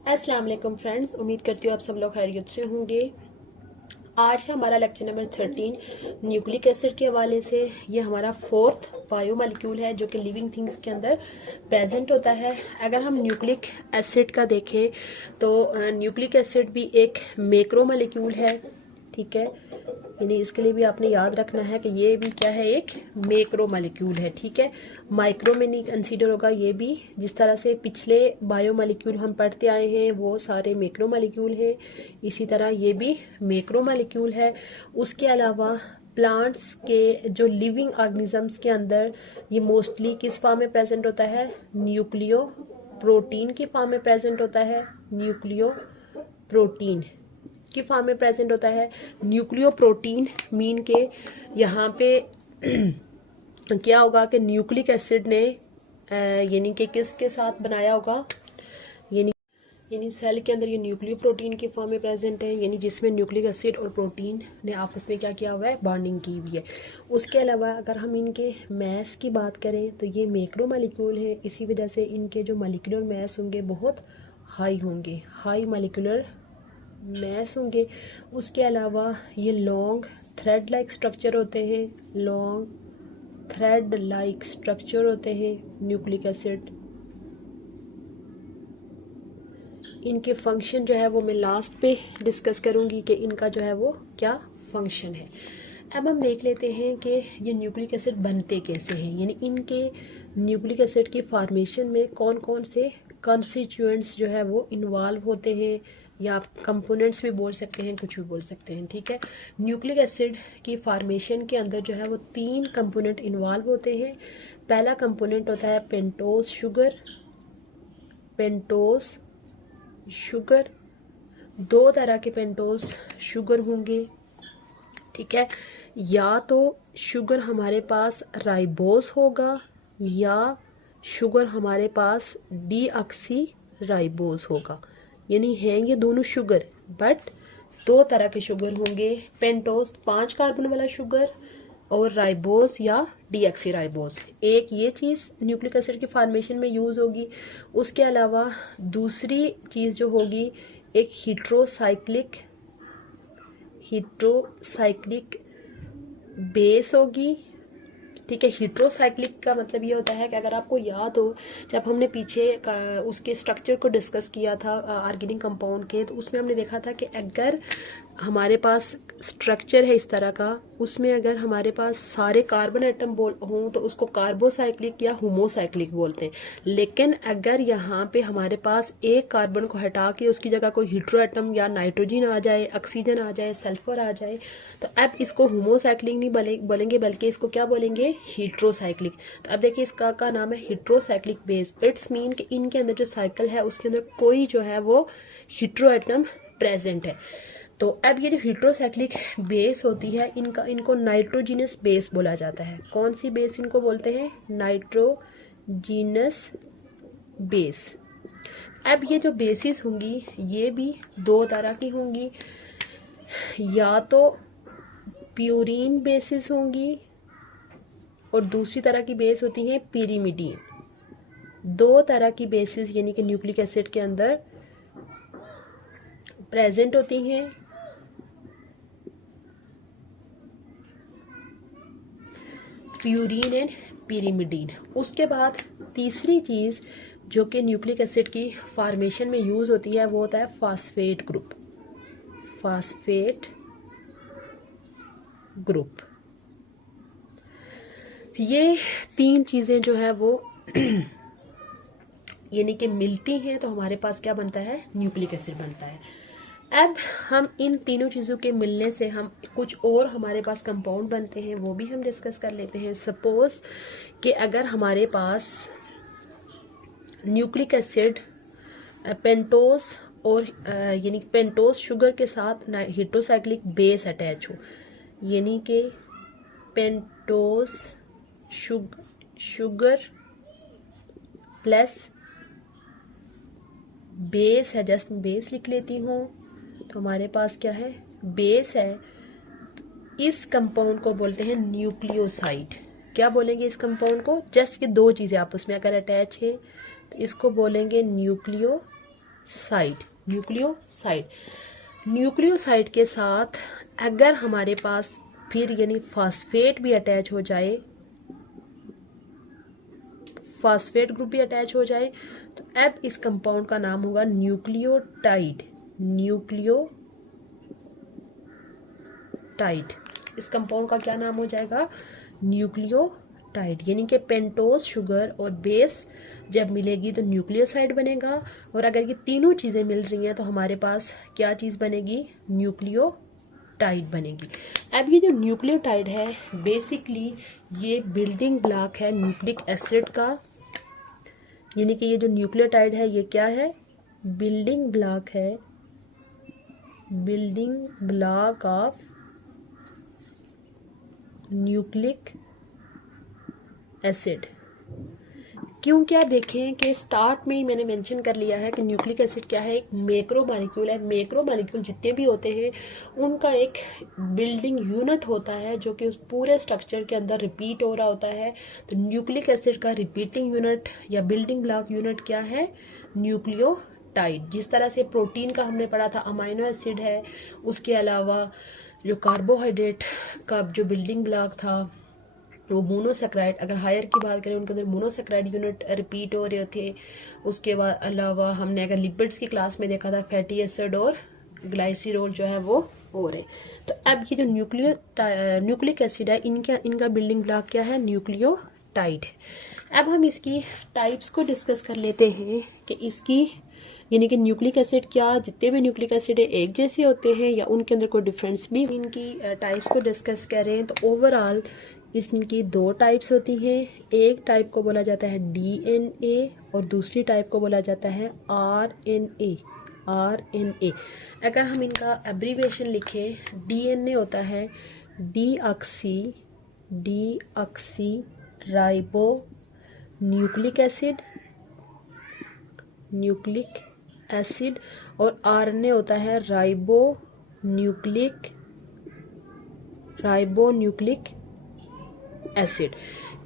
अस्सलाम वालेकुम फ्रेंड्स, उम्मीद करती हूँ आप सब लोग खैरियत से होंगे। आज है हमारा लेक्चर नंबर 13 न्यूक्लिक एसिड के हवाले से। ये हमारा फोर्थ बायोमोलिक्यूल है जो कि लिविंग थिंग्स के अंदर प्रेजेंट होता है। अगर हम न्यूक्लिक एसिड का देखें तो न्यूक्लिक एसिड भी एक मैक्रोमोलिक्यूल है, ठीक है। यानी इसके लिए भी आपने याद रखना है कि ये भी क्या है, एक मैक्रो मॉलिक्यूल है, ठीक है। माइक्रो में नहीं कंसीडर होगा ये भी। जिस तरह से पिछले बायोमोलिक्यूल हम पढ़ते आए हैं वो सारे मैक्रो मॉलिक्यूल हैं, इसी तरह ये भी मैक्रो मॉलिक्यूल है। उसके अलावा प्लांट्स के जो लिविंग ऑर्गेनिजम्स के अंदर ये मोस्टली किस फॉर्म में प्रेजेंट होता है, न्यूक्लियो प्रोटीन की फॉर्म में प्रेजेंट होता है। न्यूक्लियो प्रोटीन की फॉर्म में प्रेजेंट होता है। न्यूक्लियो प्रोटीन मीन के यहाँ पे क्या होगा कि न्यूक्लिक एसिड ने यानी कि किसके साथ बनाया होगा, यानी सेल के अंदर ये न्यूक्लियो प्रोटीन की फॉर्म में प्रेजेंट है, यानी जिसमें न्यूक्लिक एसिड और प्रोटीन ने आपस में क्या किया हुआ है, बॉन्डिंग की हुई है। उसके अलावा अगर हम इनके मैस की बात करें तो ये मैक्रो मॉलिक्यूल है, इसी वजह से इनके जो मॉलिक्यूलर मैस होंगे बहुत हाई होंगे, हाई मॉलिक्यूलर मैस होंगे। उसके अलावा ये लॉन्ग थ्रेड लाइक स्ट्रक्चर होते हैं, लॉन्ग थ्रेड लाइक स्ट्रक्चर होते हैं न्यूक्लिक एसिड। इनके फंक्शन जो है वो मैं लास्ट पे डिस्कस करूंगी कि इनका जो है वो क्या फंक्शन है। अब हम देख लेते हैं कि ये न्यूक्लिक एसिड बनते कैसे हैं, यानी इनके न्यूक्लिक एसिड की फॉर्मेशन में कौन कौन से कॉन्स्टिट्यूएंट्स जो है वो इन्वॉल्व होते हैं, या आप कंपोनेंट्स भी बोल सकते हैं, कुछ भी बोल सकते हैं, ठीक है। न्यूक्लिक एसिड की फॉर्मेशन के अंदर जो है वो 3 कंपोनेंट इन्वॉल्व होते हैं। पहला कंपोनेंट होता है पेंटोज शुगर। पेंटोज शुगर, 2 तरह के पेंटोज शुगर होंगे, ठीक है। या तो शुगर हमारे पास राइबोस होगा या शुगर हमारे पास डीऑक्सी राइबोस होगा, यानी हैं ये दोनों शुगर बट 2 तरह के शुगर होंगे। पेंटोस 5 कार्बन वाला शुगर और राइबोस या डीऑक्सी राइबोस, एक ये चीज़ न्यूक्लिक एसिड की फॉर्मेशन में यूज़ होगी। उसके अलावा दूसरी चीज़ जो होगी एक हीट्रोसाइक्लिक बेस होगी, ठीक है। हीट्रोसाइक्लिक का मतलब ये होता है कि अगर आपको याद हो जब हमने पीछे उसके स्ट्रक्चर को डिस्कस किया था ऑर्गेनिक कंपाउंड के, तो उसमें हमने देखा था कि अगर हमारे पास स्ट्रक्चर है इस तरह का, उसमें अगर हमारे पास सारे कार्बन एटम हों तो उसको कार्बोसाइक्लिक या होमोसाइक्लिक बोलते हैं। लेकिन अगर यहाँ पे हमारे पास एक कार्बन को हटा के उसकी जगह कोई हीट्रो एटम या नाइट्रोजन आ जाए, ऑक्सीजन आ जाए, सल्फर आ जाए, तो अब इसको होमोसाइक्लिक नहीं बोलेंगे बल्कि इसको क्या बोलेंगे, हीट्रोसाइक्लिक। तो अब देखिए इसका का नाम है हीट्रोसाइक्लिक बेस। इट्स मीन कि इनके अंदर जो साइकिल है उसके अंदर कोई जो है वो हीट्रो एटम प्रेजेंट है। तो अब ये जो हीट्रोसाइक्लिक बेस होती है इनको नाइट्रोजीनस बेस बोला जाता है। कौन सी बेस इनको बोलते हैं, नाइट्रोजीनस बेस। अब ये जो बेसिस होंगी ये भी 2 तरह की होंगी, या तो प्यूरीन बेसिस होंगी और दूसरी तरह की बेस होती है पिरिमिडीन। 2 तरह की बेसिस यानी कि न्यूक्लिक एसिड के अंदर प्रेजेंट होती हैं। Purine and pyrimidine. उसके बाद तीसरी चीज़ जो कि न्यूक्लिक एसिड की फॉर्मेशन में यूज़ होती है वो होता है फास्फेट ग्रुप। फास्फेट ग्रुप, ये 3 चीज़ें जो है वो यानी कि मिलती हैं तो हमारे पास क्या बनता है, न्यूक्लिक एसिड बनता है। अब हम इन तीनों चीज़ों के मिलने से हम कुछ और हमारे पास कंपाउंड बनते हैं, वो भी हम डिस्कस कर लेते हैं। सपोज कि अगर हमारे पास न्यूक्लिक एसिड पेंटोस और यानी पेंटोस शुगर के साथ हीट्रोसाइक्लिक बेस अटैच हो, यानी कि पेंटोस शुगर प्लस बेस है, जस्ट बेस लिख लेती हूँ, तो हमारे पास क्या है, बेस है। इस कंपाउंड को बोलते हैं न्यूक्लियोसाइड। क्या बोलेंगे इस कंपाउंड को, जस्ट ये 2 चीज़ें आपस में अगर अटैच है तो इसको बोलेंगे न्यूक्लियोसाइड। न्यूक्लियोसाइड के साथ अगर हमारे पास फिर यानी फास्फेट भी अटैच हो जाए, फास्फेट ग्रुप भी अटैच हो जाए, तो अब इस कंपाउंड का नाम होगा न्यूक्लियोटाइड। इस कंपाउंड का क्या नाम हो जाएगा? न्यूक्लियोटाइड। यानी कि पेंटोज शुगर और बेस जब मिलेगी तो न्यूक्लियोसाइड बनेगा, और अगर ये तीनों चीजें मिल रही हैं तो हमारे पास क्या चीज बनेगी? न्यूक्लियोटाइड बनेगी। अब ये जो न्यूक्लियोटाइड है बेसिकली ये बिल्डिंग ब्लॉक है न्यूक्लिक एसिड का। यानी कि ये जो न्यूक्लियोटाइड है ये क्या है? बिल्डिंग ब्लॉक है, building block of nucleic acid. क्योंकि आप देखें कि स्टार्ट में ही मैंने मेंशन कर लिया है कि न्यूक्लिक एसिड क्या है? एक मैक्रो मॉलिक्यूल है। मैक्रो मॉलिक्यूल जितने भी होते हैं उनका एक बिल्डिंग यूनिट होता है जो कि उस पूरे स्ट्रक्चर के अंदर रिपीट हो रहा होता है। तो न्यूक्लिक एसिड का रिपीटिंग यूनिट या बिल्डिंग ब्लॉक यूनिट क्या है? न्यूक्लियोटाइड। जिस तरह से प्रोटीन का हमने पढ़ा था अमाइनो एसिड है, उसके अलावा जो कार्बोहाइड्रेट का जो बिल्डिंग ब्लॉक था वो मोनोसेक्राइड, अगर हायर की बात करें उनके अंदर मोनोसेक्राइड यूनिट रिपीट हो रहे थे। उसके बाद अलावा हमने अगर लिपिड्स की क्लास में देखा था फैटी एसिड और ग्लाइसिरोल जो है वो हो रहे। तो अब ये जो न्यूक्लिक एसिड है इनका बिल्डिंग ब्लॉक क्या है? न्यूक्लियोटाइड है। अब हम इसकी टाइप्स को डिस्कस कर लेते हैं कि इसकी यानी कि न्यूक्लिक एसिड क्या जितने भी न्यूक्लिक एसिड है एक जैसे होते हैं या उनके अंदर कोई डिफरेंस भी। इनकी टाइप्स को डिस्कस करें तो ओवरऑल इसकी दो टाइप्स होती हैं। एक टाइप को बोला जाता है डीएनए और दूसरी टाइप को बोला जाता है आरएनए। अगर हम इनका एब्रीविएशन लिखें, डीएनए होता है डीऑक्सी राइबो न्यूक्लिक एसिड और आरएनए होता है राइबो न्यूक्लिक एसिड।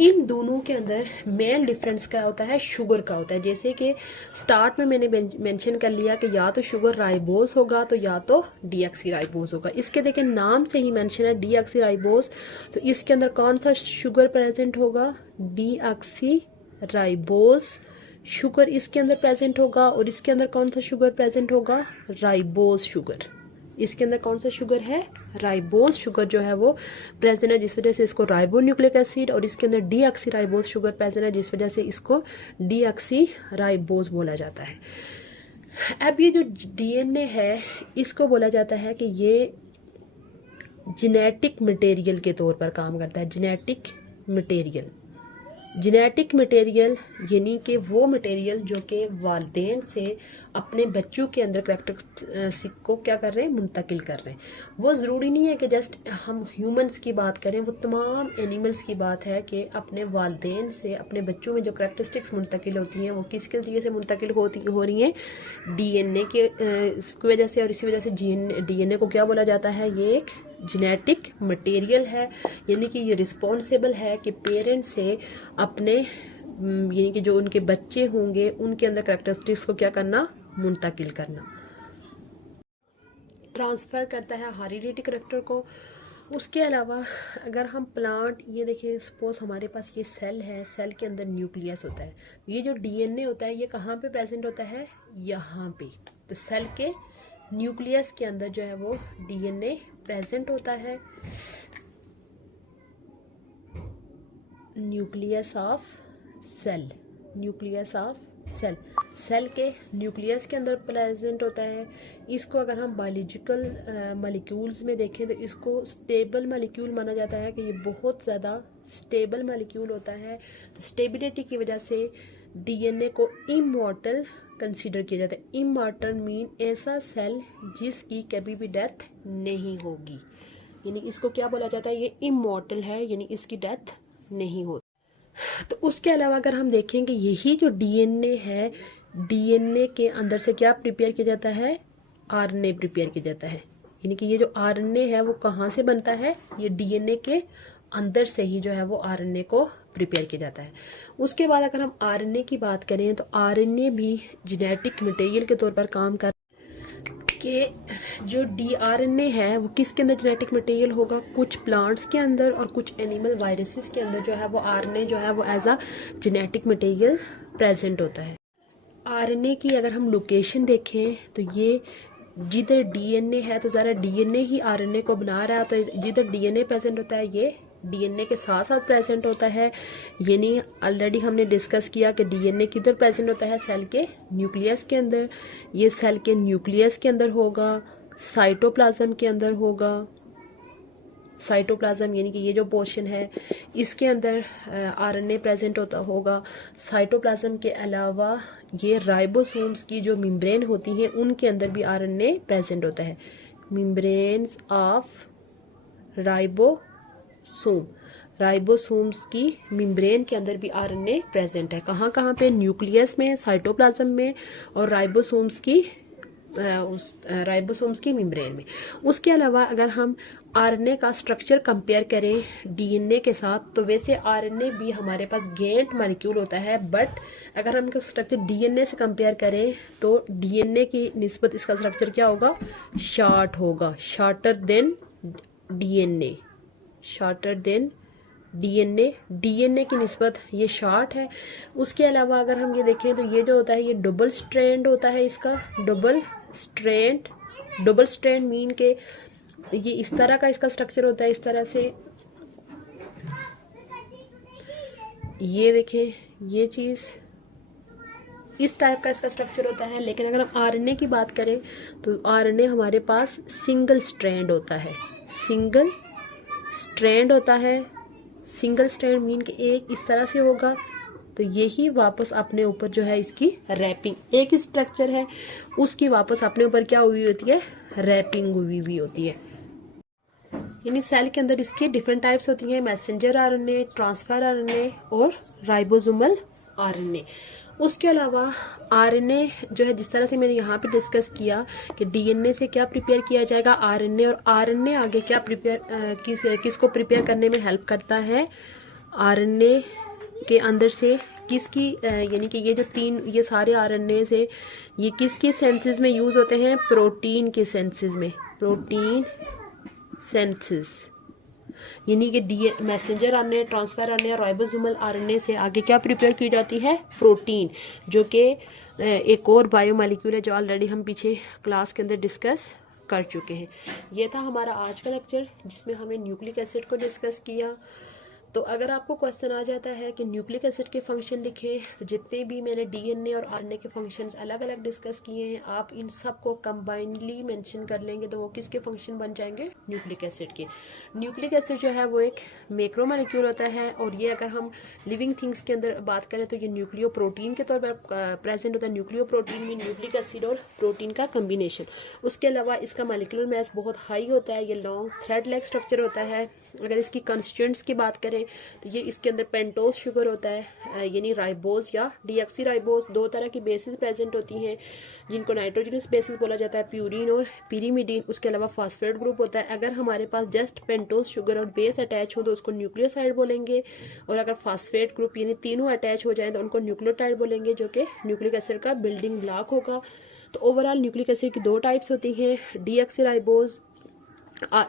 इन दोनों के अंदर मेन डिफरेंस क्या होता है? शुगर का होता है। जैसे कि स्टार्ट में मैंने मेंशन कर लिया कि या तो शुगर राइबोस होगा तो या तो डीऑक्सी राइबोस होगा। इसके देखें नाम से ही मेंशन है डीऑक्सी राइबोस, तो इसके अंदर कौन सा शुगर प्रेजेंट होगा? डीऑक्सी राइबोस शुगर इसके अंदर प्रेजेंट होगा। और इसके अंदर कौन सा शुगर प्रेजेंट होगा? Ribose sugar. इसके अंदर कौन सा शुगर है? राइबोस शुगर जो है वो प्रेजेंट है, जिस वजह से इसको राइबो न्यूक्लिक एसिड, और इसके अंदर डीऑक्सी राइबोस शुगर प्रेजेंट है जिस वजह से इसको डीऑक्सी राइबोस बोला जाता है। अब ये जो डीएनए है इसको बोला जाता है कि ये जेनेटिक मटेरियल के तौर पर काम करता है। जेनेटिक मटेरियल यानी कि वो मटेरियल जो कि वालिदैन से अपने बच्चों के अंदर कैरेक्टरिस्टिक को क्या कर रहे हैं? मुंतकिल कर रहे हैं। वो ज़रूरी नहीं है कि जस्ट हम ह्यूमंस की बात करें, वो तमाम एनिमल्स की बात है कि अपने वालिदैन से अपने बच्चों में जो कैरेक्टरिस्टिक्स मुंतकिल होती हैं वो किसके जरिए से मुंतकिल हो रही हैं? डीएनए की वजह से। और इसी वजह से डीएनए को क्या बोला जाता है? ये एक जेनेटिक मटेरियल है, यानी कि ये रिस्पॉन्सिबल है कि पेरेंट्स से अपने यानी कि जो उनके बच्चे होंगे उनके अंदर कैरेक्टरिस्टिक्स को क्या करना? मुंतकिल करना, ट्रांसफ़र करता है हेरिडिटी कैरेक्टर को। उसके अलावा अगर हम प्लांट, ये देखिए सपोज हमारे पास ये सेल है, सेल के अंदर न्यूक्लियस होता है। ये जो डीएनए होता है ये कहाँ पे प्रेजेंट होता है? यहाँ पे। तो सेल के न्यूक्लियस के अंदर जो है वो डीएनए प्रेजेंट होता है। न्यूक्लियस ऑफ सेल सेल के न्यूक्लियस के अंदर प्रेजेंट होता है। इसको अगर हम बायोलॉजिकल मॉलिक्यूल्स में देखें तो इसको स्टेबल मॉलिक्यूल माना जाता है कि ये बहुत ज़्यादा स्टेबल मॉलिक्यूल होता है। तो स्टेबिलिटी की वजह से डीएनए को इमॉर्टल कंसीडर किया जाता है। इमॉर्टल मीन ऐसा सेल जिसकी कभी भी डेथ नहीं होगी, यानी इसको क्या बोला जाता है? ये इमॉर्टल है, यानी इसकी डेथ नहीं होती। तो उसके अलावा अगर हम देखें कि यही जो डीएनए है, डीएनए के अंदर से क्या प्रिपेयर किया जाता है? आरएनए प्रिपेयर किया जाता है। यानी कि ये जो आरएनए है वो कहाँ से बनता है? ये डीएनए के अंदर से ही जो है वो आरएनए को प्रिपेयर किया जाता है। उसके बाद अगर हम आरएनए की बात करें तो आरएनए भी जेनेटिक मटेरियल के तौर पर काम कर कि जो डीआरएनए है वो किसके अंदर जेनेटिक मटेरियल होगा, कुछ प्लांट्स के अंदर और कुछ एनिमल वायरसेस के अंदर जो है वो आरएनए जो है वो as a genetic material present होता है। आरएनए की अगर हम लोकेशन देखें तो ये जिधर डीएनए है तो ज़रा डीएनए ही आरएनए को बना रहा है, तो जिधर डीएनए प्रेजेंट होता है ये डीएनए के साथ साथ प्रेजेंट होता है। यानी ऑलरेडी हमने डिस्कस किया कि डीएनए किधर प्रेजेंट होता है, सेल के न्यूक्लियस के अंदर। ये सेल के न्यूक्लियस के अंदर होगा, साइटोप्लाज्म के अंदर होगा। साइटोप्लाज्म यानी कि ये जो पोर्शन है इसके अंदर आरएनए प्रेजेंट होता होगा। साइटोप्लाज्म के अलावा ये राइबोसोम्स की जो मेम्ब्रेन होती हैं उनके अंदर भी आरएनए प्रेजेंट होता है। मेम्ब्रेन्स ऑफ राइबोसोम्स की मेम्ब्रेन के अंदर भी आरएनए प्रेजेंट है। कहाँ कहाँ पे? न्यूक्लियस में, साइटोप्लाज्म में और राइबोसोम्स की मेम्ब्रेन में। उसके अलावा अगर हम आरएनए का स्ट्रक्चर कंपेयर करें डीएनए के साथ तो वैसे आरएनए भी हमारे पास गेंट मॉलिक्यूल होता है, बट अगर हम इसका स्ट्रक्चर डीएनए से कंपेयर करें तो डीएनए की निस्बत इसका स्ट्रक्चर क्या होगा? शॉर्ट होगा, शॉर्टर देन डीएनए की निस्बत ये शॉर्ट है। उसके अलावा अगर हम ये देखें तो ये जो होता है ये डबल स्ट्रैंड होता है। इसका डबल स्ट्रैंड मीन के ये इस तरह का इसका स्ट्रक्चर होता है, इस तरह से। ये देखें, ये चीज़ इस टाइप का इसका स्ट्रक्चर होता है। लेकिन अगर हम आरएनए की बात करें तो आरएनए हमारे पास सिंगल स्ट्रैंड होता है। सिंगल स्ट्रैंड मीन कि एक इस तरह से होगा तो यही वापस अपने ऊपर जो है इसकी रैपिंग, एक स्ट्रक्चर है उसकी वापस अपने ऊपर क्या हुई होती है? रैपिंग हुई होती है। यानी सेल के अंदर इसकी डिफरेंट टाइप्स होती हैं, मैसेंजर आरएनए, ट्रांसफर आरएनए और राइबोसोमल आरएनए। उसके अलावा आरएनए जो है जिस तरह से मैंने यहाँ पे डिस्कस किया कि डीएनए से क्या प्रिपेयर किया जाएगा आरएनए, और आरएनए आगे क्या किसको प्रिपेयर करने में हेल्प करता है। आरएनए के अंदर से किसकी यानी कि ये सारे आरएनए से ये किसके सेंसेस में यूज होते हैं? प्रोटीन के सेंसेस में, प्रोटीन सेंसेस। यानी कि मैसेंजर आरएनए, ट्रांसफर आरएनए और राइबोसोमल आरएनए से आगे क्या प्रिपेयर की जाती है? प्रोटीन, जो कि एक और बायोमॉलिक्यूल है जो ऑलरेडी हम पीछे क्लास के अंदर डिस्कस कर चुके हैं। ये था हमारा आज का लेक्चर जिसमें हमने न्यूक्लिक एसिड को डिस्कस किया। तो अगर आपको क्वेश्चन आ जाता है कि न्यूक्लिक एसिड के फंक्शन लिखें, तो जितने भी मैंने डीएनए और आरएनए के फंक्शंस अलग अलग डिस्कस किए हैं आप इन सब को कंबाइनली मेंशन कर लेंगे तो वो किसके फंक्शन बन जाएंगे? न्यूक्लिक एसिड के। न्यूक्लिक एसिड जो है वो एक मैक्रोमॉलिक्यूल होता है और ये अगर हम लिविंग थिंग्स के अंदर बात करें तो ये न्यूक्लियो प्रोटीन के तौर पर प्रेजेंट होता है। न्यूक्लियो प्रोटीन में न्यूक्लिक एसिड और प्रोटीन का कम्बिनेशन। उसके अलावा इसका मॉलिक्यूलर मास बहुत हाई होता है, ये लॉन्ग थ्रेड लाइक स्ट्रक्चर होता है। अगर इसकी कंस्टिट्यूएंट्स की बात करें तो ये इसके अंदर पेंटोज शुगर होता है, यानी राइबोज या डीऑक्सीराइबोज। दो तरह की बेसिस प्रेजेंट होती हैं जिनको नाइट्रोजनस बेसिस बोला जाता है, प्यूरिन और पिरीमिडीन। उसके अलावा फास्फेट ग्रुप होता है। अगर हमारे पास जस्ट पेंटोज शुगर और बेस अटैच हो तो उसको न्यूक्लियोसाइड बोलेंगे, और अगर फास्फेट ग्रुप यानी तीनों अटैच हो जाए तो उनको न्यूक्लियोटाइड बोलेंगे, जो कि न्यूक्लिक एसिड का बिल्डिंग ब्लॉक होगा। तो ओवरऑल न्यूक्लिक एसिड की दो टाइप्स होती हैं, डीऑक्सीराइबोज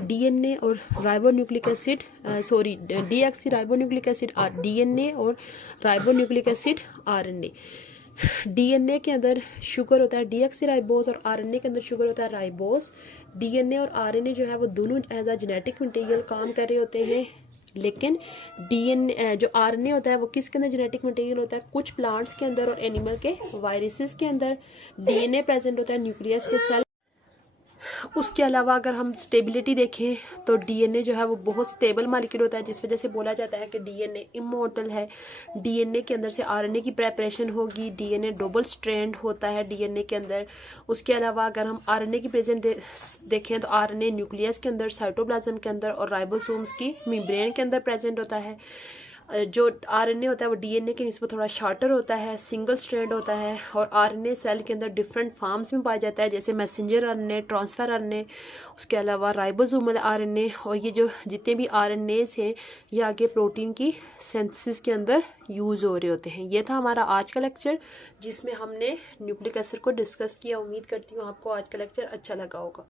डीएनए और ribonucleic acid, deoxy ribonucleic acid DNA और राइबोन्यूक्लिक एसिड आरएनए। डीएनए के अंदर शुगर होता है डीऑक्सीराइबोज और आरएनए के अंदर शुगर होता है राइबोज। डीएनए और आरएनए जो है वो दोनों एज अ जेनेटिक मटेरियल काम कर रहे होते हैं, लेकिन डीएनए जो आरएनए होता है वो किसके अंदर जेनेटिक मटेरियल होता है? कुछ प्लांट्स के अंदर और एनिमल के वायरसेस के अंदर डीएनए प्रेजेंट होता है न्यूक्लियस के सेल। उसके अलावा अगर हम स्टेबिलिटी देखें तो डीएनए जो है वो बहुत स्टेबल मॉलिक्यूल होता है, जिस वजह से बोला जाता है कि डीएनए इमॉर्टल है। डीएनए के अंदर से आरएनए की प्रेपरेशन होगी। डीएनए डबल स्ट्रैंड होता है डीएनए के अंदर। उसके अलावा अगर हम आरएनए की प्रेजेंट देखें तो आरएनए न्यूक्लियस के अंदर, साइटोप्लाज्म के अंदर और राइबोसोम्स की मेम्ब्रेन के अंदर प्रेजेंट होता है। जो आरएनए होता है वो डीएनए के निस्बत थोड़ा शॉर्टर होता है, सिंगल स्ट्रैंड होता है, और आरएनए सेल के अंदर डिफरेंट फॉर्म्स में पाया जाता है, जैसे मैसेंजर आरएनए, ट्रांसफर आरएनए, उसके अलावा राइबोसोमल आरएनए। और ये जो जितने भी आरएनएस हैं ये आगे प्रोटीन की सिंथेसिस के अंदर यूज़ हो रहे होते हैं। ये था हमारा आज का लेक्चर जिसमें हमने न्यूक्लिक एसिड को डिस्कस किया। उम्मीद करती हूँ आपको आज का लेक्चर अच्छा लगा होगा।